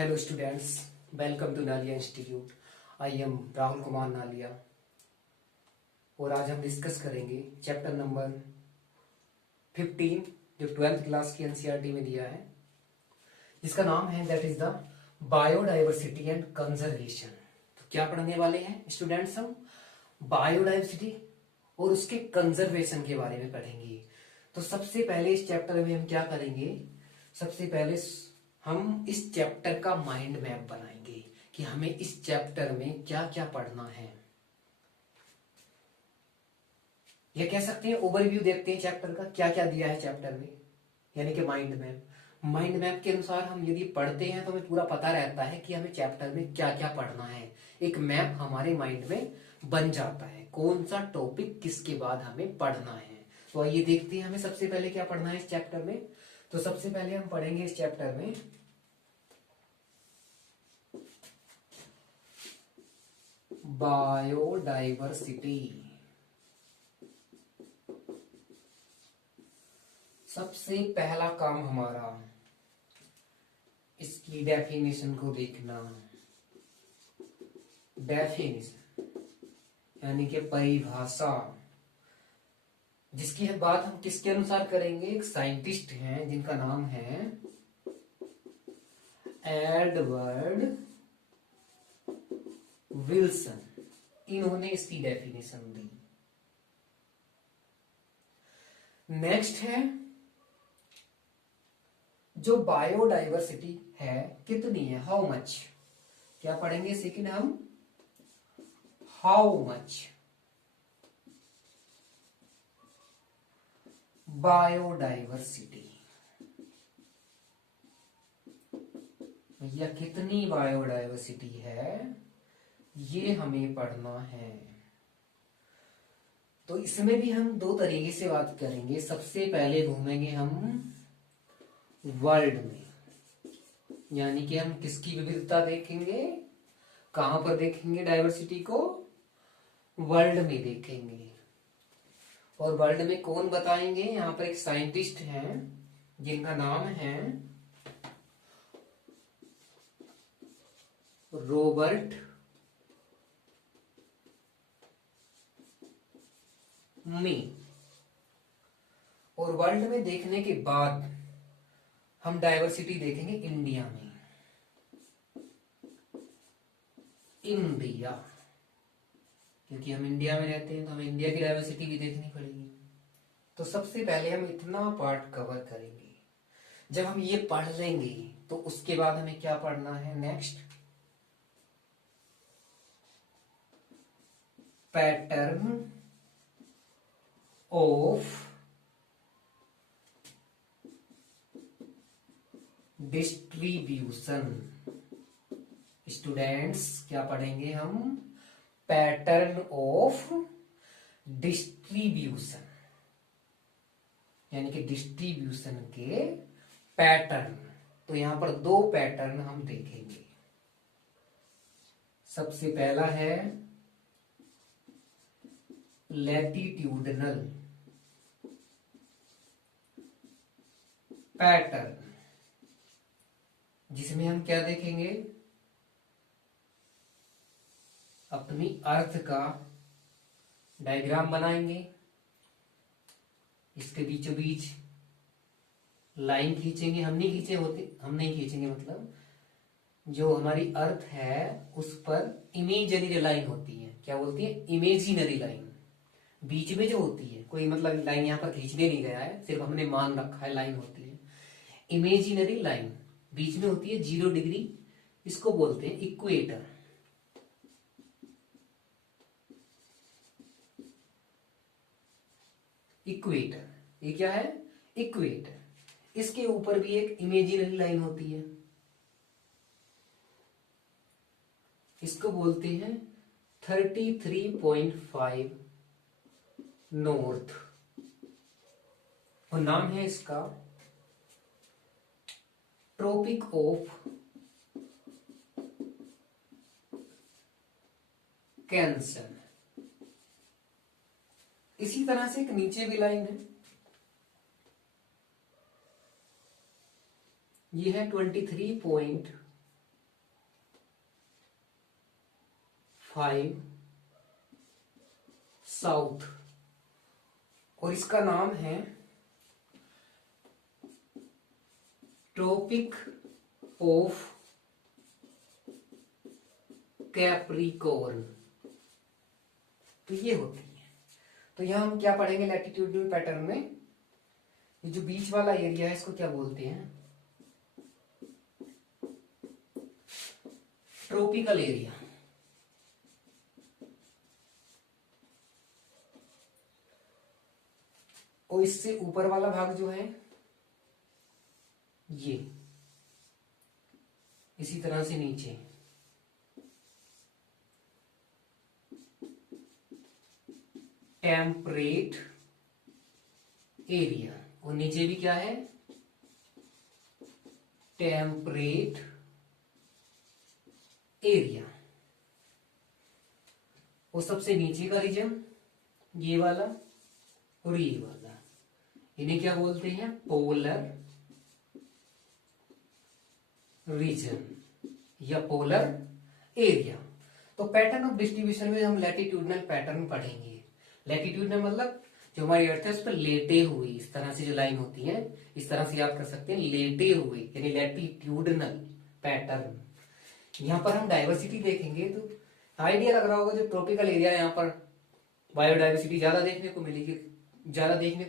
Hello students, welcome to Nalia institute. I am Rahul Kumar Nalia और आज हम डिस्कस करेंगे चैप्टर नंबर 15 जो 12th क्लास की एनसीईआरटी में दिया है, जिसका नाम है that is the biodiversity and conservation. तो क्या पढ़ने वाले हैं स्टूडेंट्स? हम बायोडाइवर्सिटी और उसके कंजर्वेशन के बारे में पढ़ेंगे। तो सबसे पहले इस चैप्टर में हम क्या करेंगे, सबसे पहले हम इस चैप्टर का माइंड मैप बनाएंगे कि हमें इस चैप्टर में क्या क्या पढ़ना है। ये कह सकते हैं ओवरव्यू देखते हैं चैप्टर का, क्या क्या दिया है चैप्टर में, यानी कि माइंड मैप। माइंड मैप के अनुसार हम यदि पढ़ते हैं तो हमें पूरा पता रहता है कि हमें चैप्टर में क्या क्या पढ़ना है। एक मैप हमारे माइंड में बन जाता है, कौन सा टॉपिक किसके बाद हमें पढ़ना है। तो आइए देखते हैं हमें सबसे पहले क्या पढ़ना है इस चैप्टर में। तो सबसे पहले हम पढ़ेंगे इस चैप्टर में बायोडाइवर्सिटी। सबसे पहला काम हमारा इसकी डेफिनेशन को देखना। डेफिनेशन यानी कि परिभाषा, जिसकी बात हम किसके अनुसार करेंगे। एक साइंटिस्ट हैं जिनका नाम है एडवर्ड विल्सन, इन्होंने इसकी डेफिनेशन दी। नेक्स्ट है जो बायोडाइवर्सिटी है कितनी है, हाउ मच। क्या पढ़ेंगे सेकंड हम, हाउ मच बायोडाइवर्सिटी, भैया कितनी बायोडाइवर्सिटी है ये हमें पढ़ना है। तो इसमें भी हम दो तरीके से बात करेंगे। सबसे पहले घूमेंगे हम वर्ल्ड में, यानी कि हम किसकी विविधता देखेंगे, कहां पर देखेंगे डाइवर्सिटी को, वर्ल्ड में देखेंगे। और वर्ल्ड में कौन बताएंगे, यहां पर एक साइंटिस्ट हैं जिनका नाम है रॉबर्ट मी। और वर्ल्ड में देखने के बाद हम डाइवर्सिटी देखेंगे इंडिया में। इंडिया, क्योंकि हम इंडिया में रहते हैं तो हमें इंडिया की डाइवर्सिटी भी देखनी पड़ेगी। तो सबसे पहले हम इतना पार्ट कवर करेंगे। जब हम ये पढ़ लेंगे तो उसके बाद हमें क्या पढ़ना है next, pattern of distribution. Students क्या पढ़ेंगे हम, पैटर्न ऑफ डिस्ट्रीब्यूशन, यानी कि डिस्ट्रीब्यूशन के पैटर्न। तो यहां पर दो पैटर्न हम देखेंगे। सबसे पहला है लैटिट्यूडनल पैटर्न, जिसमें हम क्या देखेंगे, अपनी अर्थ का डायग्राम बनाएंगे, इसके बीचों बीच लाइन खींचेंगे। हम नहीं खींचेंगे, मतलब जो हमारी अर्थ है उस पर इमेजिनरी लाइन होती है, क्या बोलती है, इमेजिनरी लाइन। बीच में जो होती है, कोई मतलब लाइन यहाँ पर खींचने नहीं गया है, सिर्फ हमने मान रखा है लाइन होती है इमेजिनरी लाइन। बीच में होती है 0 डिग्री, इसको बोलते हैं इक्वेटर। इक्वेटर, ये क्या है, इक्वेटर। इसके ऊपर भी एक इमेजिनरी लाइन होती है, इसको बोलते हैं 33.5 नॉर्थ, और नाम है इसका ट्रॉपिक ऑफ कैंसर। इसी तरह से एक नीचे भी लाइन है, ये है 23.5 5 साउथ, और इसका नाम है ट्रॉपिक ऑफ कैप्रिकॉर्न। तो ये होती है। तो यहां हम क्या पढ़ेंगे लैटिट्यूडनल पैटर्न में, ये जो बीच वाला एरिया है इसको क्या बोलते हैं, ट्रॉपिकल एरिया। और इससे ऊपर वाला भाग जो है ये इसी तरह से नीचे टेम्परेट एरिया, और नीचे भी क्या है, टेम्परेट एरिया। और सबसे नीचे का रीजन ये वाला और ये वाला, इन्हें क्या बोलते हैं, पोलर रीजन या पोलर एरिया। तो पैटर्न ऑफ डिस्ट्रीब्यूशन में हम लैटिट्यूडनल पैटर्न पढ़ेंगे। लैटिट्यूडनल मतलब जो हमारी अर्थ है उस पर लेटे हुए, इस तरह से जो लाइन होती है इस तरह से याद कर सकते हैं, लेटे हुए यानी लैटिट्यूडनल पैटर्न। यहाँ पर हम डाइवर्सिटी देखेंगे तो आइडिया लग रहा होगा, जो ट्रॉपिकल एरिया है यहाँ पर बायोडाइवर्सिटी ज्यादा देखने को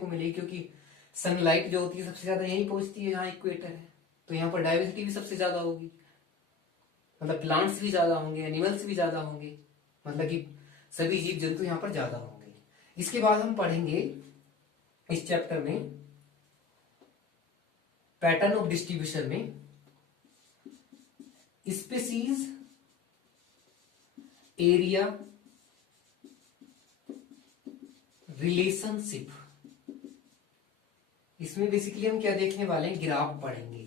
मिलेगी क्योंकि सनलाइट जो होती है सबसे ज्यादा यही पहुंचती है, यहाँ इक्वेटर है, तो यहाँ पर डाइवर्सिटी भी सबसे ज्यादा होगी, मतलब प्लांट्स भी ज्यादा होंगे, एनिमल्स भी ज्यादा होंगे, मतलब कि सभी जीव जंतु यहाँ पर ज्यादा होंगे। इसके बाद हम पढ़ेंगे इस चैप्टर में पैटर्न ऑफ डिस्ट्रीब्यूशन में स्पीसीज, एरिया, रिलेशनशिप। इसमें बेसिकली हम क्या देखने वाले हैं, ग्राफ पढ़ेंगे।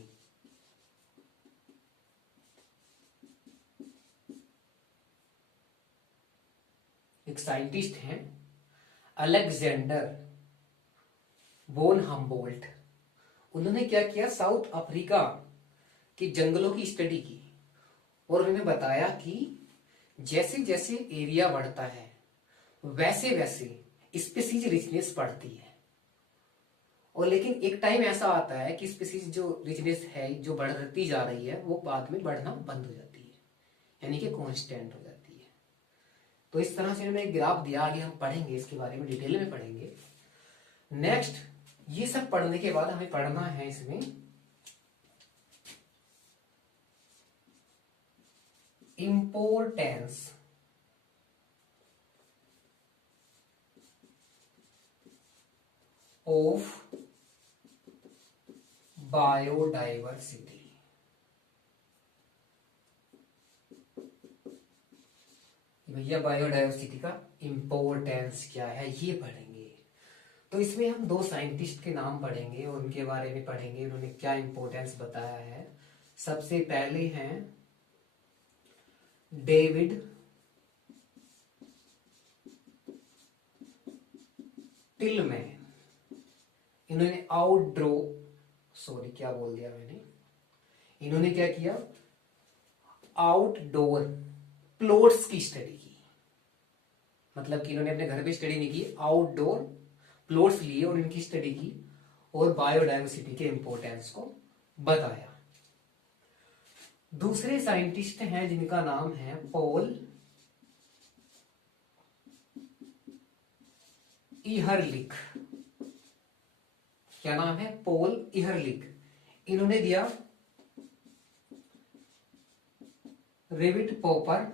एक साइंटिस्ट हैं अलेक्जेंडर वोन हम्बोल्ट, उन्होंने क्या किया, साउथ अफ्रीका के जंगलों की स्टडी की और उन्होंने बताया कि जैसे जैसे एरिया बढ़ता है वैसे वैसे स्पीसीज रिचनेस बढ़ती है। और लेकिन एक टाइम ऐसा आता है कि स्पीसीज जो रिचनेस है जो बढ़ती जा रही है वो बाद में बढ़ना बंद हो जाती है, यानी कि कांस्टेंट हो जाती है। तो इस तरह से उन्होंने एक ग्राफ दिया, आगे हम पढ़ेंगे इसके बारे में, डिटेल में पढ़ेंगे। नेक्स्ट ये सब पढ़ने के बाद हमें पढ़ना है इसमें इंपोर्टेंस ऑफ बायोडाइवर्सिटी। भैया बायोडाइवर्सिटी का इंपोर्टेंस क्या है ये पढ़ेंगे। तो इसमें हम दो साइंटिस्ट के नाम पढ़ेंगे और उनके बारे में पढ़ेंगे, उन्होंने क्या इंपोर्टेंस बताया है। सबसे पहले हैं डेविड टिलमैन, इन्होंने इन्होंने क्या किया, आउटडोर प्लॉट्स की स्टडी की, मतलब कि इन्होंने अपने घर पे स्टडी नहीं की, आउटडोर प्लॉट्स लिए और इनकी स्टडी की और बायोडाइवर्सिटी के इंपोर्टेंस को बताया। दूसरे साइंटिस्ट हैं जिनका नाम है पॉल इहरलिख। क्या नाम है, पॉल इहरलिख। इन्होंने दिया रेविट पॉपर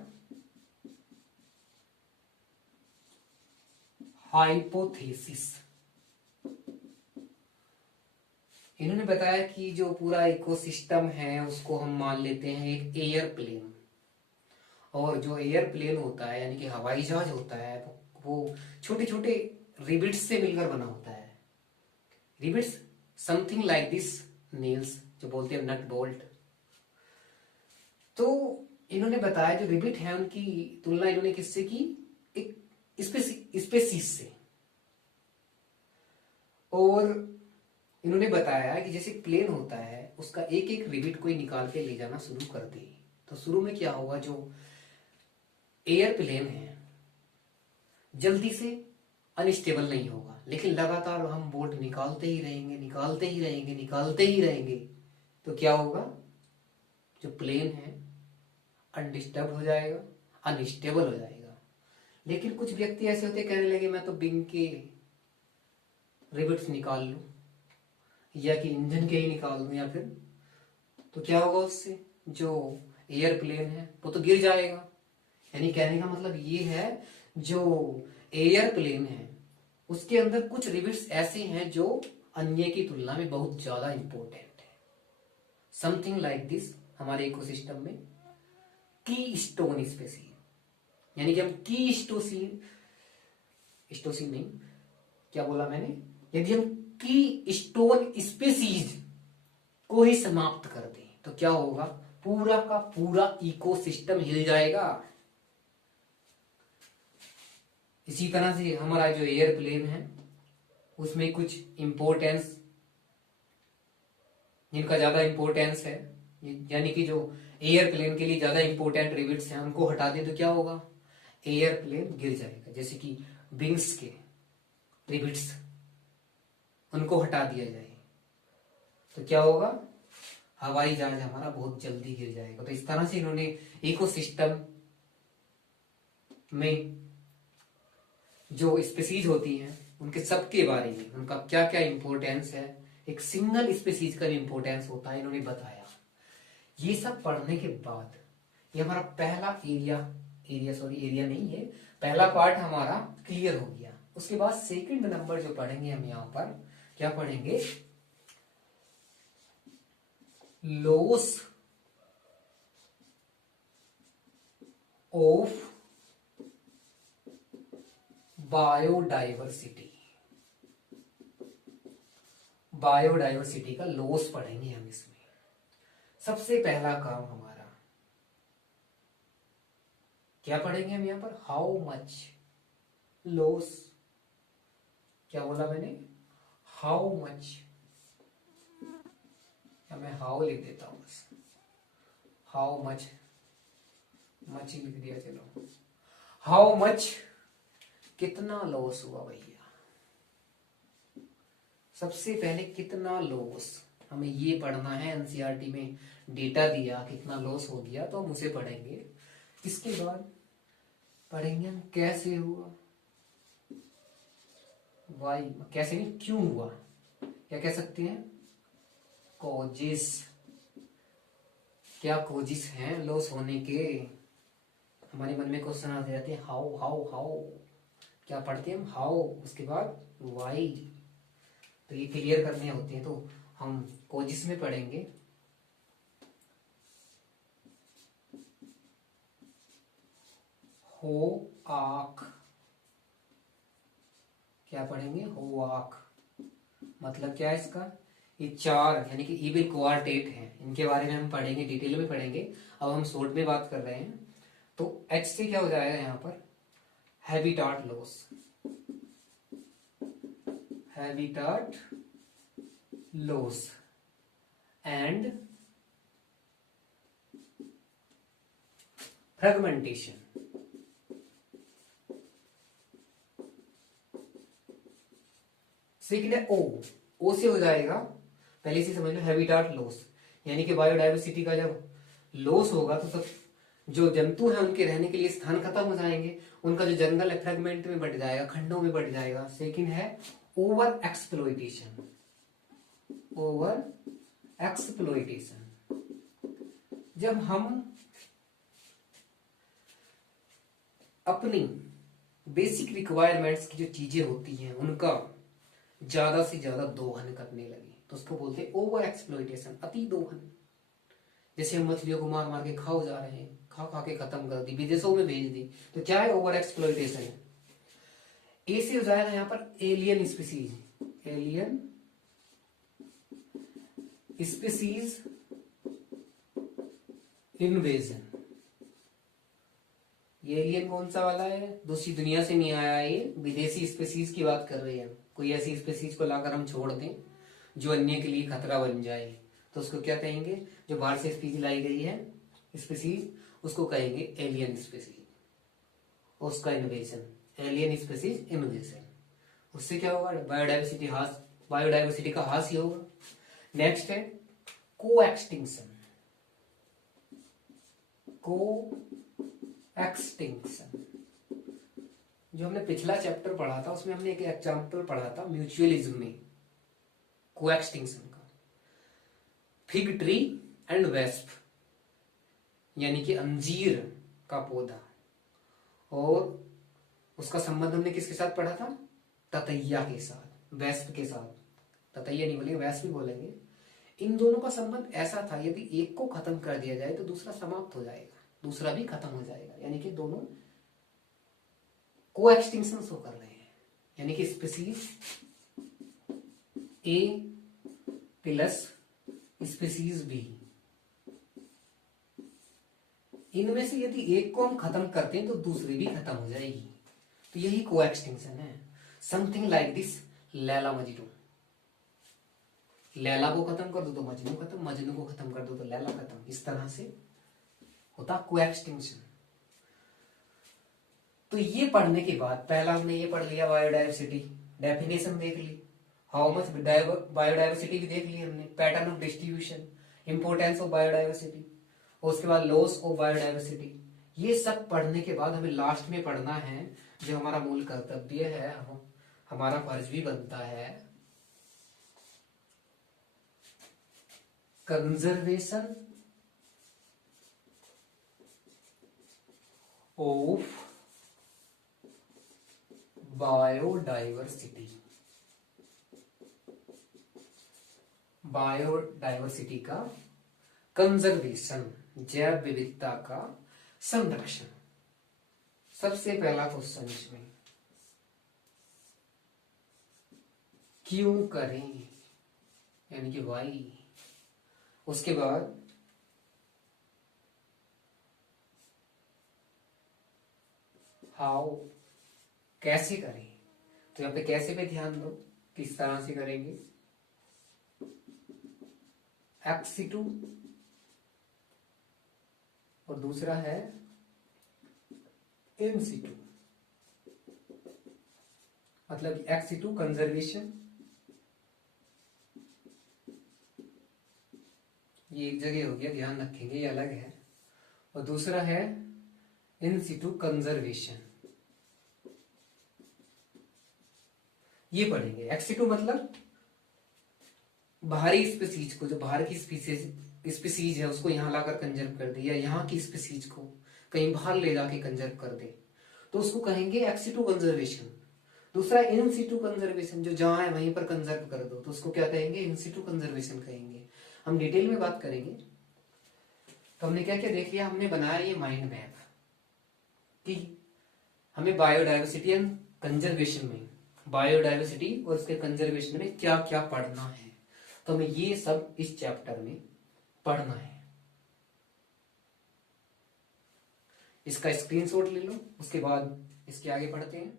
हाइपोथेसिस। इन्होंने बताया कि जो पूरा इकोसिस्टम है उसको हम मान लेते हैं एक एयरप्लेन, और जो एयरप्लेन होता है यानी कि हवाई जहाज होता है वो छोटे छोटे रिबिट्स से मिलकर बना होता है। Rivets something like this nails, जो बोलते हैं नट बोल्ट। तो इन्होंने बताया जो रिबिट है उनकी तुलना इन्होंने किससे की, एक स्पेसीज से। और इन्होंने बताया कि जैसे प्लेन होता है उसका एक एक रिबिट कोई निकाल के ले जाना शुरू कर दे तो शुरू में क्या होगा, जो एयरप्लेन है जल्दी से अनस्टेबल नहीं होगा, लेकिन लगातार हम बोल्ट निकालते ही रहेंगे, निकालते ही रहेंगे, निकालते ही रहेंगे, तो क्या होगा, जो प्लेन है अनडिस्टर्ब हो जाएगा, अनस्टेबल हो जाएगा। लेकिन कुछ व्यक्ति ऐसे होते कहने लगे मैं तो विंग के रिवेट्स निकाल लूं, या कि इंजन के ही निकाल दूं, या फिर तो क्या होगा, उससे जो एयरप्लेन है वो तो गिर जाएगा। यानी कहने का मतलब ये है, जो एयरप्लेन है उसके अंदर कुछ रिवेट्स ऐसे हैं जो अन्य की तुलना में बहुत ज्यादा इंपॉर्टेंट है। समथिंग लाइक दिस हमारे इकोसिस्टम में की स्टोन स्पेसीज, यानी कि हम की स्टोसिन नहीं, क्या बोला मैंने, यदि हम की स्टोन स्पेसीज को ही समाप्त कर दें तो क्या होगा, पूरा का पूरा इकोसिस्टम हिल जाएगा। इसी तरह से हमारा जो एयरप्लेन है उसमें कुछ इंपॉर्टेंस, जिनका ज्यादा इंपॉर्टेंस है, यानी कि जो एयरप्लेन के लिए ज्यादा इंपॉर्टेंट रिवेट्स हैं उनको हटा दें तो क्या होगा, एयरप्लेन गिर जाएगा। जैसे कि विंग्स के रिवेट्स, उनको हटा दिया जाए तो क्या होगा, हवाई जहाज हमारा बहुत जल्दी गिर जाएगा। तो इस तरह से इन्होंने इकोसिस्टम में जो स्पीसीज होती हैं उनके सबके बारे में, उनका क्या क्या इंपॉर्टेंस है, एक सिंगल स्पीसीज का भी इंपॉर्टेंस होता है, इन्होंने बताया। ये सब पढ़ने के बाद ये हमारा पहला एरिया नहीं है, पहला पार्ट हमारा क्लियर हो गया। उसके बाद सेकंड नंबर जो पढ़ेंगे हम यहां पर क्या पढ़ेंगे, लॉस ऑफ बायोडाइवर्सिटी। बायोडाइवर्सिटी का लॉस पढ़ेंगे हम इसमें। सबसे पहला काम हमारा क्या पढ़ेंगे हम यहां पर, हाउ मच लॉस, क्या बोला मैंने, हाउ मच, या मैं हाउ लिख देता हूं बस, हाउ मच ही लिख दिया, चलो हाउ मच, कितना लॉस हुआ भैया। सबसे पहले कितना लॉस, हमें ये पढ़ना है, एनसीईआरटी में डेटा दिया कितना लॉस हो गया तो हम उसे पढ़ेंगे। इसके बाद पढ़ेंगे हम कैसे हुआ, वाई, कैसे नहीं क्यों हुआ, क्या कह सकते हैं, कॉजेस, क्या कॉजेस हैं लॉस होने के। हमारे मन में क्वेश्चन आते रहते हैं, हाउ हाउ हाउ, क्या पढ़ते हैं हम, हाउ, उसके बाद वाई, तो ये क्लियर करने होते हैं, तो हम कॉजेस में पढ़ेंगे। हो आक, क्या पढ़ेंगे, हो आक, मतलब क्या है इसका, ये चार यानी कि इविल क्वार्टेट है, इनके बारे में हम पढ़ेंगे, डिटेल में पढ़ेंगे। अब हम शॉर्ट में बात कर रहे हैं, तो एच से क्या हो जाएगा यहां पर, habitat loss, habitat loss and fragmentation. Second है ओ से हो जाएगा, पहले से समझ लो, हैबिटाट लॉस, यानी कि बायोडाइवर्सिटी का जब लॉस होगा तो सब जो जंतु हैं उनके रहने के लिए स्थान खत्म हो जाएंगे, उनका जो जंगल है फ्रेगमेंट में बढ़ जाएगा, खंडों में बढ़ जाएगा। सेकंड है ओवर एक्सप्लॉइटेशन, ओवर एक्सप्लॉइटेशन, जब हम अपनी बेसिक रिक्वायरमेंट्स की जो चीजें होती हैं उनका ज्यादा से ज्यादा दोहन करने लगे तो उसको बोलते हैं ओवर एक्सप्लॉइटेशन, अति दोहन। जैसे हम मछलियों को मार मार के खाओ जा रहे हैं, खा खा के खत्म कर दी, विदेशों में भेज दी, तो क्या है, ओवर एक्सप्लॉइटेशन है। ए से हो जाएगा यहां पर alien species, alien species invasion. ये एलियन कौन सा वाला है, दूसरी दुनिया से नहीं आया, ये विदेशी स्पीसीज की बात कर रहे हैं। कोई ऐसी स्पीसीज को लाकर हम छोड़ दें जो अन्य के लिए खतरा बन जाए तो उसको क्या कहेंगे, जो बाहर से स्पीसीज लाई गई है स्पीसीज, उसको कहेंगे एलियन स्पीसीज। उसका इन्वेजन, एलियन स्पीसीज इन्वेजन। उससे क्या होगा, बायोडाइवर्सिटी का हास ही होगा। नेक्स्ट है को एक्सटिंक्शन। जो हमने पिछला चैप्टर पढ़ा था उसमें हमने एक एग्जांपल पढ़ा था म्यूचुअलिज्म में को एक्सटिंक्शन का। फिग ट्री एंड वेस्प, यानी कि अंजीर का पौधा, और उसका संबंध हमने किसके साथ पढ़ा था, ततैया के साथ, वेस्प के साथ। ततैया नहीं बोलेंगे, वेस्प भी बोलेंगे। इन दोनों का संबंध ऐसा था, यदि एक को खत्म कर दिया जाए तो दूसरा समाप्त हो जाएगा, दूसरा भी खत्म हो जाएगा, यानी कि दोनों को एक्सटिंक्शन शो कर रहे हैं। यानी कि स्पीसीज ए प्लस स्पीसीज बी, इनमें से यदि एक को हम खत्म करते हैं तो दूसरी भी खत्म हो जाएगी। तो यही को एक्सटिंक्शन है। Something like this Laila Majnu. Laila को खत्म कर दो तो मजनू खत्म, मजनू को खत्म कर दो तो लैला खत्म। इस तरह से होता को एक्सटिंक्शन। तो ये पढ़ने के बाद पहला हमने ये पढ़ लिया बायोडाइवर्सिटी, डेफिनेशन देख ली, हाउ मच बायोडाइवर्सिटी भी देख ली हमने, pattern of distribution, importance of biodiversity, और उसके बाद लॉस ऑफ बायोडाइवर्सिटी। ये सब पढ़ने के बाद हमें लास्ट में पढ़ना है जो हमारा मूल कर्तव्य है, हमारा फर्ज भी बनता है, कंजर्वेशन ऑफ बायोडाइवर्सिटी। बायोडाइवर्सिटी का कंजर्वेशन, जैव विविधता का संरक्षण। सबसे पहला क्वेश्चन इसमें, क्यों करें, यानी कि वाई। उसके बाद हाउ, कैसे करें। तो यहाँ पे कैसे पे ध्यान दो, किस तरह से करेंगे। एक्स2 और दूसरा है in-situ, मतलब एक्स2 कंजर्वेशन, ये एक जगह हो गया, ध्यान रखेंगे, ये अलग है। और दूसरा है in-situ कंजर्वेशन, ये पढ़ेंगे। एक्स2 मतलब बाहरी स्पीसीज को, जो बाहर की स्पीसीज है उसको यहाँ लाकर कंजर्व कर दे, या यहाँ की स्पीसीज को कहीं बाहर ले जाके कंजर्व कर दे, तो उसको कहेंगे एक्स2 कंजर्वेशन। दूसरा इन-सिटू कंजर्वेशन, जो जहां है वहीं पर कंजर्व कर दो, तो उसको क्या कहेंगे, इन-सिटू कंजर्वेशन कहेंगे। हम डिटेल में बात करेंगे। तो हमने क्या क्या देख लिया, हमने बनाया ये माइंड मैप कि हमें बायोडाइवर्सिटी एंड कंजर्वेशन में, बायोडाइवर्सिटी और उसके कंजर्वेशन में क्या क्या पढ़ना है। तो हमें ये सब इस चैप्टर में पढ़ना है। इसका स्क्रीनशॉट ले लो, उसके बाद इसके आगे पढ़ते हैं।